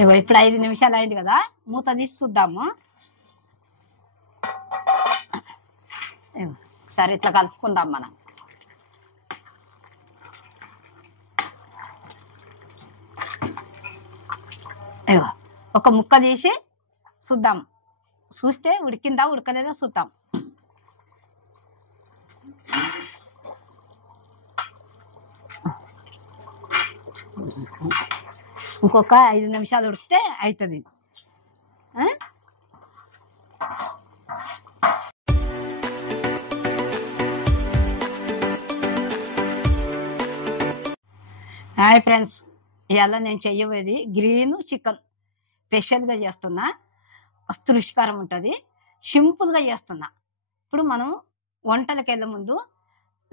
ఇగో ఇప్పుడు 5 నిమిషాలు అయింది కదా, మూత తీసి చూద్దాము. సరే ఇట్లా కలుపుకుందాం మనం. ఇగో ఒక ముక్క తీసి చూద్దాం, చూస్తే ఉడికిందా ఉడకలేదా చూద్దాం. ఇంకొక 5 నిమిషాలు ఉడికితే అవుతుంది. హాయ్ ఫ్రెండ్స్, ఇవాళ నేను చెయ్యబోయేది గ్రీన్ చికెన్ స్పెషల్గా చేస్తున్నా. మస్తు రుచికరం ఉంటుంది, సింపుల్గా చేస్తున్నా. ఇప్పుడు మనం వంటలకు వెళ్ళే ముందు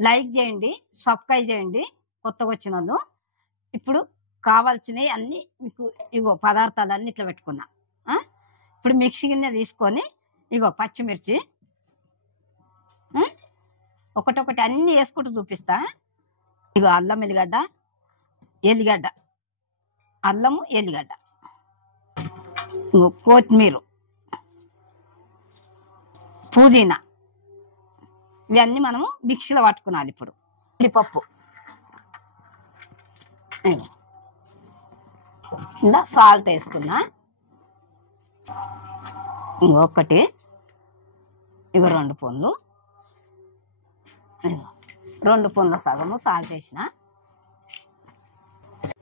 లైక్ చేయండి, సబ్స్క్రైబ్ చేయండి కొత్తగా వచ్చిన వాళ్ళు. ఇప్పుడు కావాల్సినవి అన్నీ మీకు ఇగో పదార్థాలన్నీ ఇట్లా పెట్టుకున్నా. ఇప్పుడు మిక్సీ గిన్నె తీసుకొని ఇగో పచ్చిమిర్చి ఒకటొకటి అన్నీ వేసుకుంటూ చూపిస్తా. ఇగో అల్లం ఎల్లిగడ్డ, ఎల్లిగడ్డ, అల్లము ఎల్లిగడ్డ, కొత్తిమీర, పుదీనా, ఇవన్నీ మనము మిక్సీలో పట్టుకున్నాలి. ఇప్పుడు ఉల్లిపప్పు, ఇలా సాల్ట్ వేసుకున్నా. ఇంకొకటి ఇగో 2 స్పూన్లు, 2 స్పూన్ల సగము సాల్ట్ వేసిన.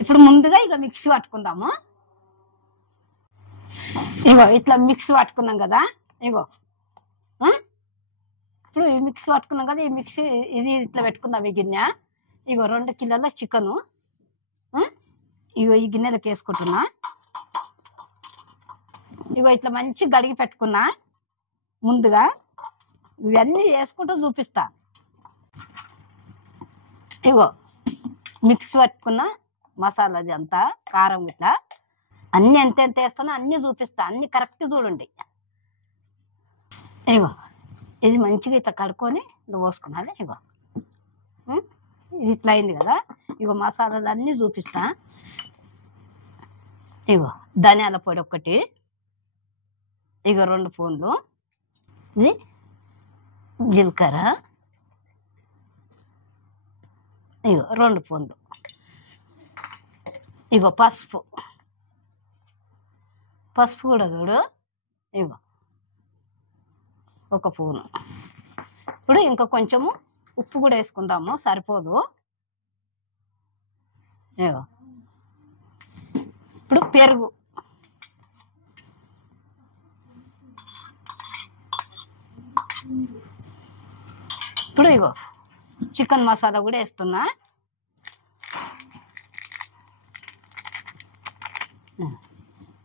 ఇప్పుడు ముందుగా ఇక మిక్సీ పట్టుకుందాము. ఇగో ఇట్లా మిక్సీ పట్టుకున్నాం కదా, ఇగో ఇప్పుడు ఈ మిక్సీ పట్టుకున్నాం కదా, ఈ మిక్సీ ఇది ఇట్లా పెట్టుకుందాం. ఈ గిన్నె ఇగో 2 కిలోల చికెను ఇగో ఈ గిన్నెలకు వేసుకుంటున్నా. ఇగో ఇట్లా మంచి గడిగి పెట్టుకున్నా. ముందుగా ఇవన్నీ వేసుకుంటూ చూపిస్తా. ఇగో మిక్సీ పట్టుకున్న మసాలాది అంతా, కారం ఇట్లా అన్ని ఎంత వేస్తానో అన్ని చూపిస్తా, అన్ని కరెక్ట్ చూడండి. ఇగో ఇది మంచిగా ఇట్లా కడుక్కొని ఇట్లా పోసుకున్నది. ఇగో ఇది ఇట్లా అయింది కదా, ఇగో మసాలాలు అన్నీ చూపిస్తా. ఇగో ధనియాల పొడి ఒకటి, ఇగో 2 స్పూన్లు, ఇది జీలకర్ర, ఇగో 2 స్పూన్లు, ఇగో పసుపు కూడా చూడు, ఇగో 1 స్పూను. ఇప్పుడు ఇంకా కొంచెము ఉప్పు కూడా వేసుకుందాము, సరిపోదు. ఇగో ఇప్పుడు పెరుగు, ఇప్పుడు ఇగో చికెన్ మసాలా కూడా వేస్తున్నా.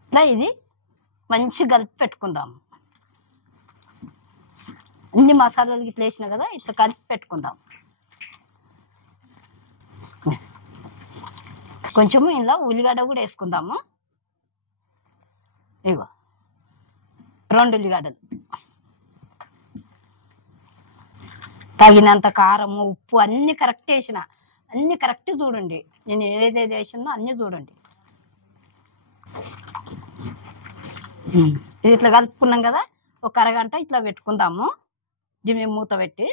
ఇట్లా ఇది మంచి కలిపి పెట్టుకుందాము. అన్ని మసాలాలు ఇట్లా వేసినా కదా, ఇట్లా కలిపి పెట్టుకుందాం. కొంచెము ఇలా ఉల్లిగడ్డ కూడా వేసుకుందాము. ఇగో 2 ఉల్లిగడ్డలు, తగినంత కారము ఉప్పు అన్ని కరెక్ట్ వేసిన, అన్ని కరెక్ట్ చూడండి. నేను ఏదేది వేసిందో అన్ని చూడండి. ఇది ఇట్లా కలుపుకున్నాం కదా, ఒక అరగంట ఇట్లా పెట్టుకుందాము దీన్ని మూత పెట్టి.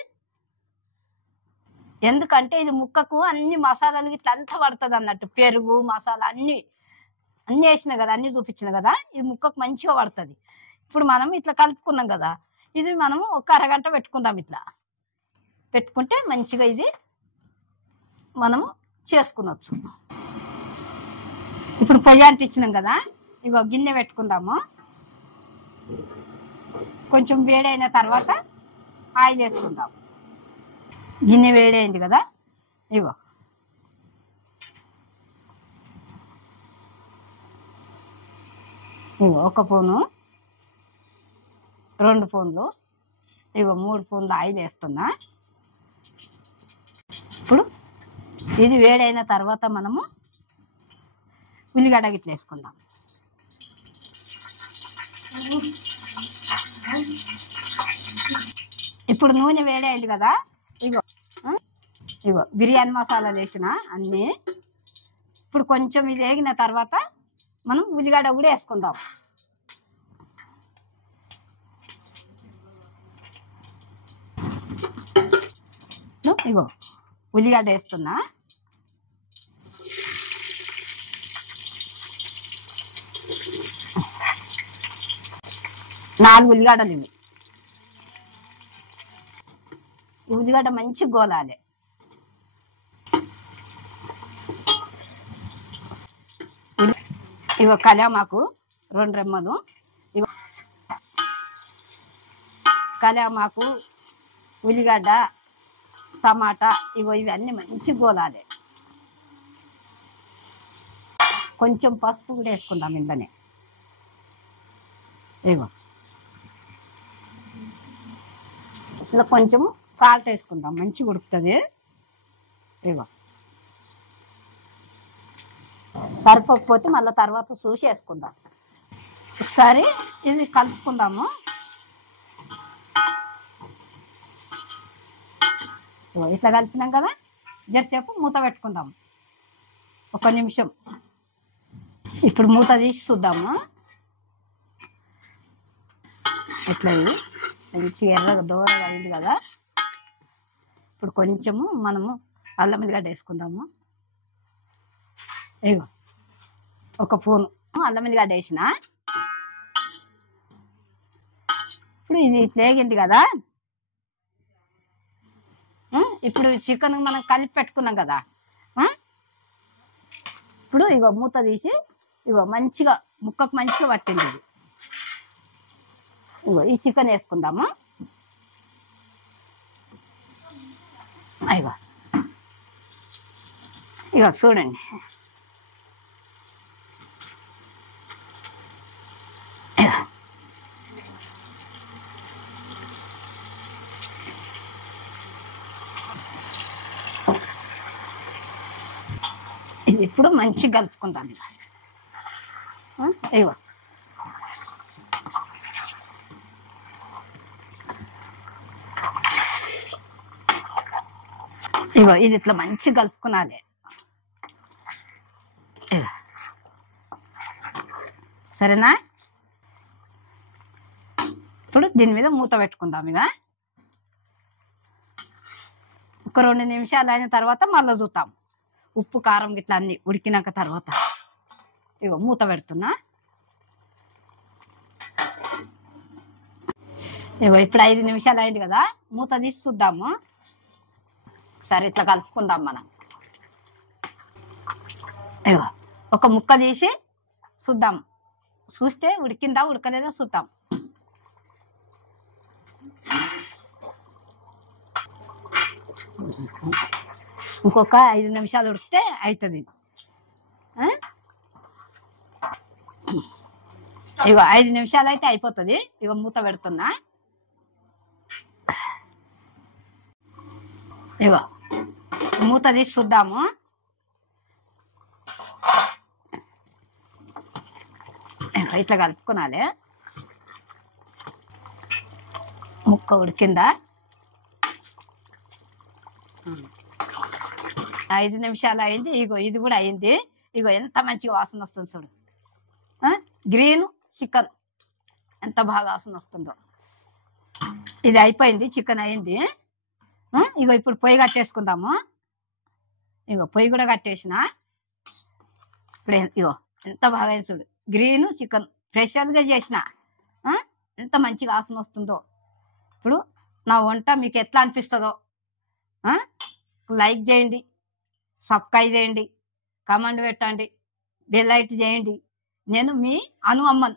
ఎందుకంటే ఇది ముక్కకు అన్ని మసాలాలు ఇట్లా అంతా పడుతుంది అన్నట్టు. పెరుగు మసాలా అన్ని వేసిన కదా, అన్ని చూపించిన కదా, ఇది ముక్కకు మంచిగా పడుతుంది. ఇప్పుడు మనం ఇట్లా కలుపుకున్నాం కదా, ఇది మనము ఒక అరగంట పెట్టుకుందాం. ఇట్లా పెట్టుకుంటే మంచిగా ఇది మనము చేసుకునొచ్చు. ఇప్పుడు పొయ్యి అంటించినాం కదా, ఇగో గిన్నె పెట్టుకుందాము. కొంచెం వేడైన తర్వాత ఆయిల్ వేసుకుందాం. గిన్నె వేడైంది కదా, ఇగో ఇగో 1 స్పూను, 2 స్పూన్లు, ఇగో 3 స్పూన్లు ఆయిల్ వేస్తున్నా. ఇప్పుడు ఇది వేడైన తర్వాత మనము ఉల్లిగడ్డ గిట్ల వేసుకుందాం. ఇప్పుడు నూనె వేడి అయింది కదా, ఇగో బిర్యానీ మసాలా వేసిన అన్నీ. ఇప్పుడు కొంచెం ఇది వేగిన తర్వాత మనం ఉల్లిగడ్డ కూడా వేసుకుందాం. ఇగో ఉల్లిగడ్డ వేస్తున్నా. నాలుగు ఉల్లిగడ్డలు ఇవి. ఈ ఉల్లిగడ్డ మంచి గోలాలి. ఇగో కళ్యామాకు 2 రెమ్మలు. ఇగో కళ్యామాకు, ఉల్లిగడ్డ, టమాటా, ఇగో ఇవన్నీ మంచి గోలాలి. కొంచెం పసుపు కూడా వేసుకుందాం ఇంట్లోనే. ఇగో ఇలా కొంచెం సాల్ట్ వేసుకుందాం, మంచిగా ఉడుకుతుంది. ఇగో సరిపోకపోతే మళ్ళీ తర్వాత చూసి వేసుకుందాం. ఒకసారి ఇది కలుపుకుందాము. ఇట్లా కలిపినాం కదా, జరసేపు మూత పెట్టుకుందాం 1 నిమిషం. ఇప్పుడు మూత తీసి చూద్దాము. ఇట్లా ఇది మంచి ఎర్రగా దూరగా అయింది కదా. ఇప్పుడు కొంచెము మనము అల్లం ఎల్లిగడ్డ వేసుకుందాము. ఇగో 1 స్పూను అల్లం ఎల్లిగడ్డ వేసిన. ఇప్పుడు ఇది ఇట్లా వేగింది కదా. ఇప్పుడు చికెన్ మనం కలిపి పెట్టుకున్నాం కదా. ఇప్పుడు ఇగో మూత తీసి ఇగో మంచిగా ముక్కకు మంచిగా పట్టింది ఇది. ఇగో ఈ చికెన్ వేసుకుందాము. ఇగో ఇగో చూడండి. ఇది ఇప్పుడు మంచిగా కలుపుకుందాం. ఇగో ఇగో ఇది ఇట్లా మంచిగా కలుపుకునాలి. సరేనా? ఇప్పుడు దీని మీద మూత పెట్టుకుందాం. ఇక ఒక 2 నిమిషాలు అయిన తర్వాత మళ్ళీ చూద్దాం. ఉప్పు కారం గిట్లా అన్ని ఉడికినాక తర్వాత ఇగో మూత పెడుతున్నా. ఇగో ఇప్పుడు 5 నిమిషాలు అయింది కదా, మూత తీసి చూద్దాము. సరే ఇట్లా కలుపుకుందాం మనం. ఇగో ఒక ముక్క తీసి చూద్దాం. చూస్తే ఉడికిందా ఉడకలేదా చూద్దాం. ఇంకొక 5 నిమిషాలు ఉడికితే అవుతుంది. ఇగో 5 నిమిషాలు అయితే అయిపోతుంది. ఇగో మూత పెడుతున్నా. ఇగో మూత తీసి చూద్దాము. ఇట్లా కలుపుకోనాలి. ముక్క ఉడికిందా? 5 నిమిషాలు అయింది. ఇగో ఇది కూడా అయింది. ఇగో ఎంత మంచిగా వాసన వస్తుంది చూడు. గ్రీన్ చికెన్ ఎంత బాగా వాసన వస్తుందో. ఇది అయిపోయింది, చికెన్ అయింది. ఇగో ఇప్పుడు పొయ్యి కట్టేసుకుందాము. ఇగో పొయ్యి కూడా కట్టేసిన. ఇప్పుడు ఇగో ఎంత బాగా అయింది చూడు. గ్రీన్ చికెన్ ఫ్రెష్గా చేసిన. ఎంత మంచిగా వాసన వస్తుందో. ఇప్పుడు నా వంట మీకు ఎట్లా అనిపిస్తుందో లైక్ చేయండి, సబ్స్క్రైబ్ చేయండి, కామెంట్ పెట్టండి, బెల్ ఐకాన్ చేయండి. నేను మీ అను అమ్మన్.